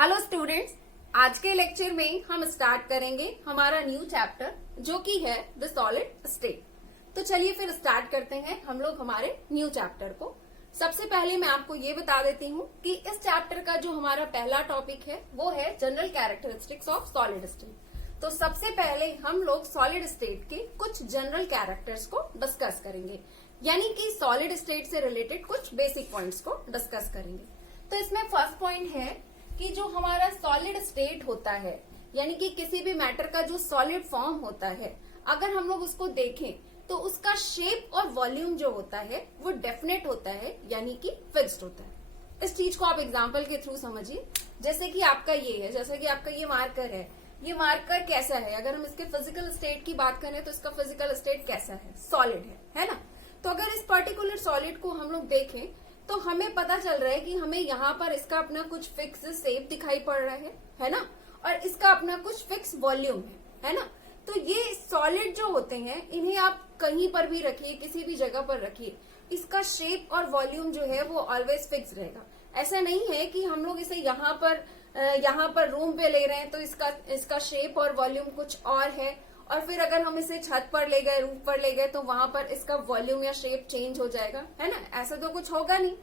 Hello students, आज के lecture में हम स्टार्ट करेंगे हमारा न्यू चैप्टर जो कि है द सॉलिड स्टेट। तो चलिए फिर स्टार्ट करते हैं हम लोग हमारे न्यू चैप्टर को। सबसे पहले मैं आपको ये बता देती हूँ कि इस चैप्टर का जो हमारा पहला टॉपिक है वो है general characteristics of solid state. तो सबसे पहले हम लोग सॉलिड स्टेट के कुछ जनरल कैरेक्टर्स को डिस्कस करेंगे, यानी कि सॉलिड स्टेट से रिलेटेड कुछ बेसिक पॉइंट्स को डिस्कस करेंगे। तो इसमें फर्स्ट पॉइंट है कि जो हमारा सॉलिड स्टेट होता है, यानी कि किसी भी मैटर का जो सॉलिड फॉर्म होता है, अगर हम लोग उसको देखें तो उसका शेप और वॉल्यूम जो होता है वो डेफिनेट होता है, यानी कि फिक्स्ड होता है। इस चीज को आप एग्जांपल के थ्रू समझिए। जैसे कि आपका ये है, जैसे कि आपका ये मार्कर है, ये मार्कर कैसा है? अगर हम इसके फिजिकल स्टेट की बात करें तो इसका फिजिकल स्टेट कैसा है? सॉलिड है ना? तो अगर इस पर्टिकुलर सॉलिड को हम लोग देखें तो हमें पता चल रहा है कि हमें यहाँ पर इसका अपना कुछ फिक्स शेप दिखाई पड़ रहा है ना, और इसका अपना कुछ फिक्स वॉल्यूम है ना। तो ये सॉलिड जो होते हैं इन्हें आप कहीं पर भी रखिए, किसी भी जगह पर रखिए, इसका शेप और वॉल्यूम जो है वो ऑलवेज फिक्स रहेगा। ऐसा नहीं है कि हम लोग इसे यहाँ पर रूम पे ले रहे हैं तो इसका शेप और वॉल्यूम कुछ और है, और फिर अगर हम इसे छत पर ले गए, रूफ पर ले गए तो वहां पर इसका वॉल्यूम या शेप चेंज हो जाएगा, है ना। ऐसा तो कुछ होगा नहीं।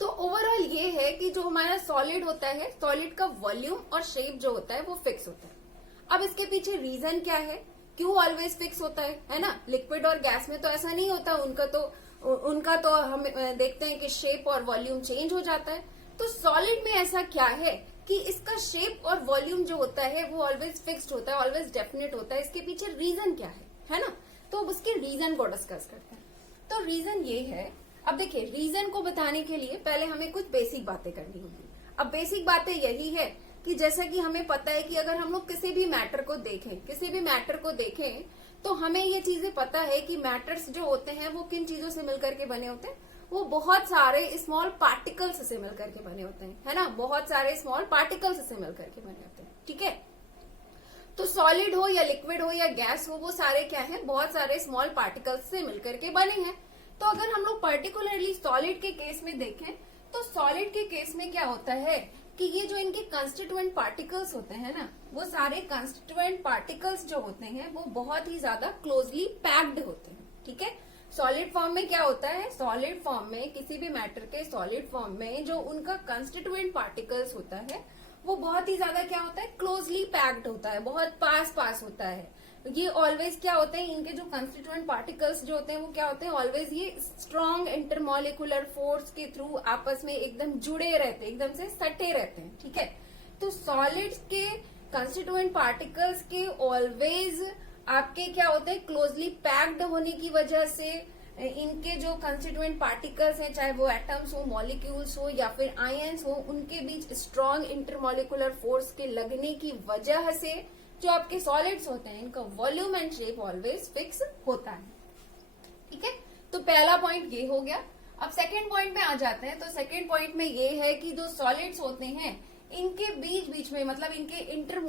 तो ओवरऑल ये है कि जो हमारा सॉलिड होता है, सॉलिड का वॉल्यूम और शेप जो होता है वो फिक्स होता है। अब इसके पीछे रीजन क्या है, क्यों ऑलवेज फिक्स होता है ना। लिक्विड और गैस में तो ऐसा नहीं होता, उनका तो हम देखते हैं कि शेप और वॉल्यूम चेंज हो जाता है। तो सॉलिड में ऐसा क्या है कि इसका शेप और वॉल्यूम जो होता है वो ऑलवेज फिक्स्ड होता है, ऑलवेज डेफिनेट होता है। इसके पीछे रीजन क्या है ना। तो अब उसके रीजन को डिस्कस करते हैं। तो रीजन ये है, अब देखिए तो को बताने के लिए पहले हमें कुछ बेसिक बातें करनी होगी। अब बेसिक बातें यही है कि जैसा कि हमें पता है कि अगर हम लोग किसी भी मैटर को देखें तो हमें ये चीजें पता है कि मैटर्स जो होते हैं वो किन चीजों से मिलकर के बने होते हैं। वो बहुत सारे स्मॉल पार्टिकल्स से मिलकर के बने होते हैं, है ना। बहुत सारे स्मॉल पार्टिकल्स से मिलकर के बने होते हैं, ठीक है। तो सॉलिड हो या लिक्विड हो या गैस हो, वो सारे क्या है, बहुत सारे स्मॉल पार्टिकल्स से मिलकर के बने हैं। तो अगर हम लोग पर्टिकुलरली सॉलिड के केस में देखें तो सॉलिड के केस में क्या होता है कि ये जो इनके कंस्टिट्यूएंट पार्टिकल्स होते हैं ना, वो सारे कंस्टिट्यूएंट पार्टिकल्स जो होते हैं वो बहुत ही ज्यादा क्लोजली पैक्ड होते हैं, ठीक है। सॉलिड फॉर्म में क्या होता है, सॉलिड फॉर्म में किसी भी मैटर के सॉलिड फॉर्म में जो उनका कंस्टिट्यूएंट पार्टिकल्स होता है वो बहुत ही ज्यादा क्या होता है, क्लोजली पैक्ड होता है, बहुत पास होता है। ये ऑलवेज क्या होते हैं, इनके जो कंस्टिट्यूएंट पार्टिकल्स जो होते हैं वो क्या होते हैं, ऑलवेज ये स्ट्रॉन्ग इंटरमॉलिकुलर फोर्स के थ्रू आपस में एकदम जुड़े रहते हैं, एकदम से सटे रहते हैं, ठीक है। तो सॉलिड्स के कंस्टिट्यूएंट पार्टिकल्स के ऑलवेज आपके क्या होते हैं, क्लोजली पैक्ड होने की वजह से इनके जो कंस्टिट्यूएंट पार्टिकल्स हैं, चाहे वो एटम्स हो, मॉलिक्यूल्स हो या फिर आयंस हो, उनके बीच स्ट्रॉन्ग इंटरमॉलिकुलर फोर्स के लगने की वजह से जो आपके सॉलिड्स होते हैं इनका volume and shape always fix होता है, ठीक है। तो पहला पॉइंट ये हो गया। अब सेकेंड पॉइंट में आ जाते हैं। तो सेकेंड पॉइंट में ये है कि जो सॉलिड्स होते हैं इनके बीच में, मतलब इनके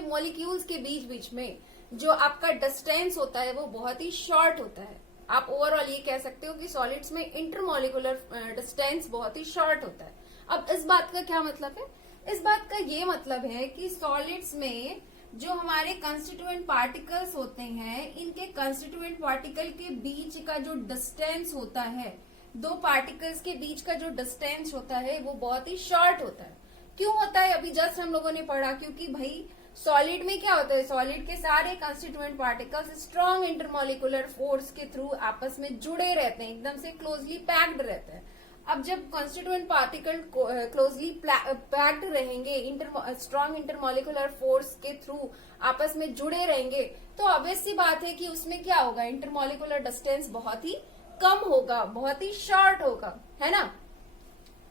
मॉलिक्यूल्स के बीच में जो आपका डिस्टेंस होता है वो बहुत ही शॉर्ट होता है। आप ओवरऑल ये कह सकते हो कि सॉलिड्स में इंटरमॉलिकुलर डिस्टेंस बहुत ही शॉर्ट होता है। अब इस बात का क्या मतलब है, इस बात का ये मतलब है कि सॉलिड्स में जो हमारे कंस्टिट्यूएंट पार्टिकल्स होते हैं, इनके कंस्टिट्यूएंट पार्टिकल के बीच का जो डिस्टेंस होता है, दो पार्टिकल्स के बीच का जो डिस्टेंस होता है वो बहुत ही शॉर्ट होता है। क्यों होता है, अभी जस्ट हम लोगों ने पढ़ा, क्योंकि भाई सॉलिड में क्या होता है, सॉलिड के सारे constituent particles strong intermolecular force के थ्रू आपस में जुड़े रहते हैं, एकदम से क्लोजली पैक्ड रहते हैं। अब जब कंस्टिट्यूएंट पार्टिकल क्लोजली पैक्ड रहेंगे, स्ट्रॉन्ग इंटरमॉलिकुलर फोर्स के थ्रू आपस में जुड़े रहेंगे, तो ऑब्वियस सी बात है कि उसमें क्या होगा, इंटरमॉलिकुलर डिस्टेंस बहुत ही कम होगा, बहुत ही शॉर्ट होगा, है ना।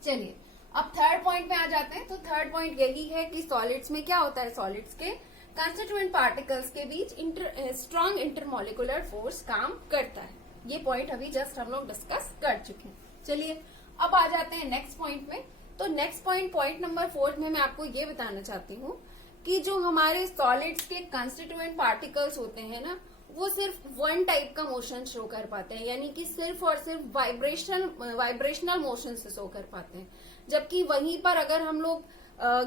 चलिए अब थर्ड पॉइंट में आ जाते हैं। तो थर्ड पॉइंट यही है कि सॉलिड्स में क्या होता है, सॉलिड्स के कंस्टिट्यूएंट पार्टिकल्स के बीच स्ट्रॉन्ग इंटरमॉलिकुलर फोर्स काम करता है। ये पॉइंट अभी जस्ट हम लोग डिस्कस कर चुके हैं। चलिए अब आ जाते हैं नेक्स्ट पॉइंट में। तो नेक्स्ट पॉइंट नंबर 4 में मैं आपको ये बताना चाहती हूँ कि जो हमारे सॉलिड्स के कंस्टिट्यूएंट पार्टिकल्स होते हैं ना, वो सिर्फ वन टाइप का मोशन शो कर पाते हैं, यानी कि सिर्फ और सिर्फ वाइब्रेशनल मोशन से शो कर पाते हैं। जबकि वहीं पर अगर हम लोग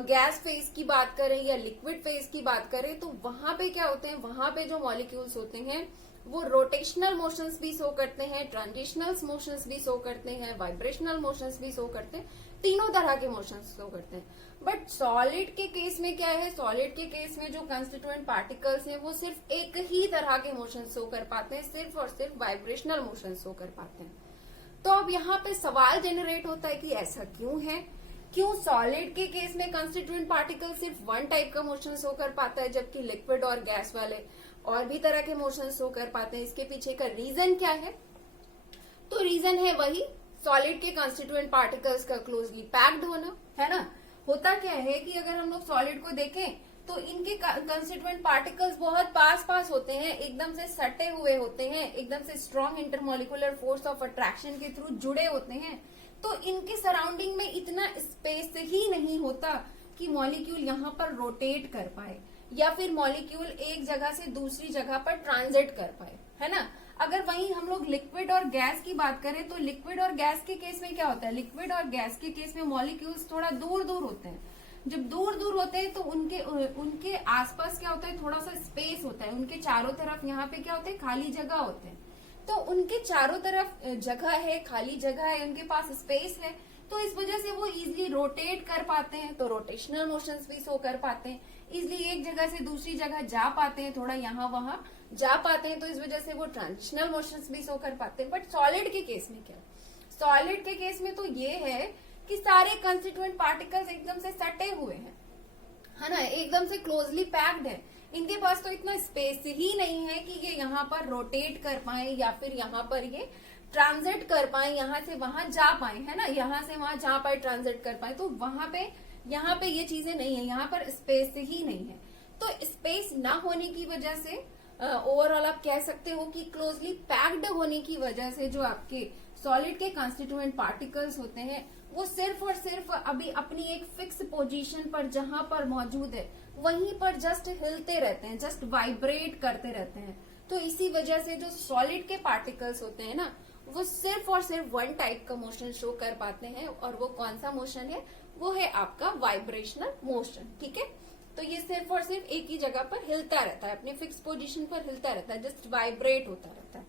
गैस फेज की बात करें या लिक्विड फेज की बात करें तो वहां पे क्या होते हैं, वहां पे जो मॉलिक्यूल्स होते हैं वो रोटेशनल मोशंस भी शो करते हैं, ट्रांजिशनल मोशंस भी शो करते हैं, वाइब्रेशनल मोशंस भी शो करते हैं, तीनों तरह के मोशंस शो करते हैं। बट सॉलिड के केस में क्या है, सॉलिड के केस में जो कंस्टिट्यूएंट पार्टिकल्स हैं वो सिर्फ एक ही तरह के मोशन शो कर पाते हैं, सिर्फ और सिर्फ वाइब्रेशनल मोशन शो कर पाते हैं। तो अब यहाँ पे सवाल जनरेट होता है कि ऐसा क्यों है, क्यों सॉलिड के केस में कंस्टिट्यूएंट पार्टिकल सिर्फ वन टाइप का मोशन शो कर पाता है, जबकि लिक्विड और गैस वाले और भी तरह के मोशन शो कर पाते हैं। इसके पीछे का रीजन क्या है? तो रीजन है वही सॉलिड के कंस्टिट्यूएंट पार्टिकल्स का क्लोजली पैक्ड होना, है ना। होता क्या है कि अगर हम लोग सॉलिड को देखें तो इनके कंस्टिट्यूएंट पार्टिकल्स बहुत पास पास होते हैं, एकदम से सटे हुए होते हैं, एकदम से strong intermolecular force of attraction के थ्रू जुड़े होते हैं। तो इनके सराउंडिंग में इतना स्पेस ही नहीं होता कि मॉलिक्यूल यहाँ पर रोटेट कर पाए या फिर मॉलिक्यूल एक जगह से दूसरी जगह पर ट्रांजिट कर पाए, है ना। अगर वहीं हम लोग लिक्विड और गैस की बात करें तो लिक्विड और गैस के केस में क्या होता है, लिक्विड और गैस के केस में मॉलिक्यूल्स थोड़ा दूर दूर होते हैं। जब दूर दूर होते हैं तो उनके आसपास क्या होता है, थोड़ा सा स्पेस होता है, उनके चारों तरफ यहाँ पे क्या होते हैं, खाली जगह होते हैं। तो उनके चारों तरफ जगह है, खाली जगह है, उनके पास स्पेस है, तो इस वजह से वो इजिली रोटेट कर पाते हैं, तो रोटेशनल मोशंस भी शो कर पाते हैं, इजिली एक जगह से दूसरी जगह जा पाते हैं, थोड़ा यहाँ वहां जा पाते हैं, तो इस वजह से वो ट्रांजिशनल मोशंस भी शो कर पाते हैं। बट सॉलिड के केस में क्या है, सॉलिड के केस में तो ये है कि सारे कंस्टिट्यूएंट पार्टिकल्स एकदम से सटे हुए हैं, है ना, एकदम से क्लोजली पैक्ड है। इनके पास तो इतना स्पेस ही नहीं है कि ये यहाँ पर रोटेट कर पाए या फिर यहाँ पर ये ट्रांजिट कर पाए, यहाँ से वहां जा पाए, है ना, यहाँ से वहां जा पाए, ट्रांजिट कर पाए। तो वहां पे यहाँ पे ये चीजें नहीं है, यहाँ पर स्पेस ही नहीं है। तो स्पेस ना होने की वजह से ओवरऑल आप कह सकते हो कि क्लोजली पैक्ड होने की वजह से जो आपके सॉलिड के कंस्टिट्यूएंट पार्टिकल्स होते हैं वो सिर्फ और सिर्फ अभी अपनी एक फिक्स पोजीशन पर जहां पर मौजूद है वहीं पर जस्ट हिलते रहते हैं, जस्ट वाइब्रेट करते रहते हैं। तो इसी वजह से जो सॉलिड के पार्टिकल्स होते हैं ना वो सिर्फ और सिर्फ वन टाइप का मोशन शो कर पाते हैं, और वो कौन सा मोशन है, वो है आपका वाइब्रेशनल मोशन। ठीक है, तो ये सिर्फ और सिर्फ एक ही जगह पर हिलता रहता है, अपने फिक्स पोजीशन पर हिलता रहता है, जस्ट वाइब्रेट होता रहता है।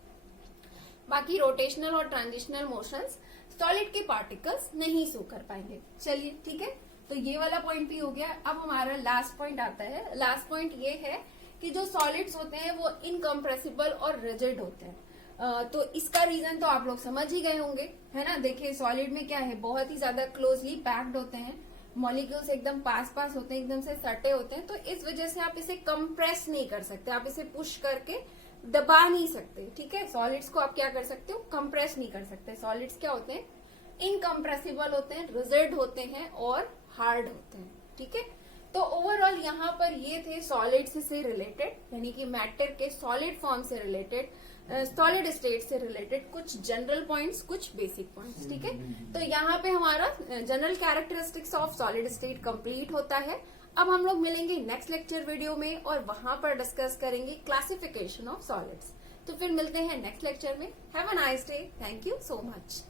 बाकी रोटेशनल और ट्रांजिशनल मोशंस सॉलिड के पार्टिकल्स नहीं शो कर पाएंगे। चलिए ठीक है, तो ये वाला पॉइंट भी हो गया। अब हमारा लास्ट पॉइंट आता है। लास्ट पॉइंट ये है कि जो सॉलिड्स होते हैं वो इनकम्प्रेसिबल और रिजिड होते हैं। तो इसका रीजन तो आप लोग समझ ही गए होंगे, है ना। देखिए सॉलिड में क्या है, बहुत ही ज्यादा क्लोजली पैक्ड होते हैं, मॉलिक्यूल्स एकदम पास पास होते हैं, एकदम से सटे होते हैं, तो इस वजह से आप इसे कंप्रेस नहीं कर सकते, आप इसे पुश करके दबा नहीं सकते। ठीक है, सॉलिड्स को आप क्या कर सकते हो, कंप्रेस नहीं कर सकते। सॉलिड्स क्या होते हैं, इनकम्प्रेसिबल होते हैं, रिजिड होते हैं और हार्ड होते हैं। ठीक है, तो ओवरऑल यहाँ पर ये थे सॉलिड्स से रिलेटेड, यानी कि मैटर के सॉलिड फॉर्म से रिलेटेड, सॉलिड स्टेट से रिलेटेड कुछ जनरल पॉइंट्स, कुछ बेसिक पॉइंट्स। ठीक है, तो यहाँ पे हमारा general characteristics of solid state complete होता है। अब हम लोग मिलेंगे नेक्स्ट लेक्चर वीडियो में और वहां पर डिस्कस करेंगे क्लासिफिकेशन ऑफ सॉलिड्स। तो फिर मिलते हैं नेक्स्ट लेक्चर में। Have a nice day, thank you so much.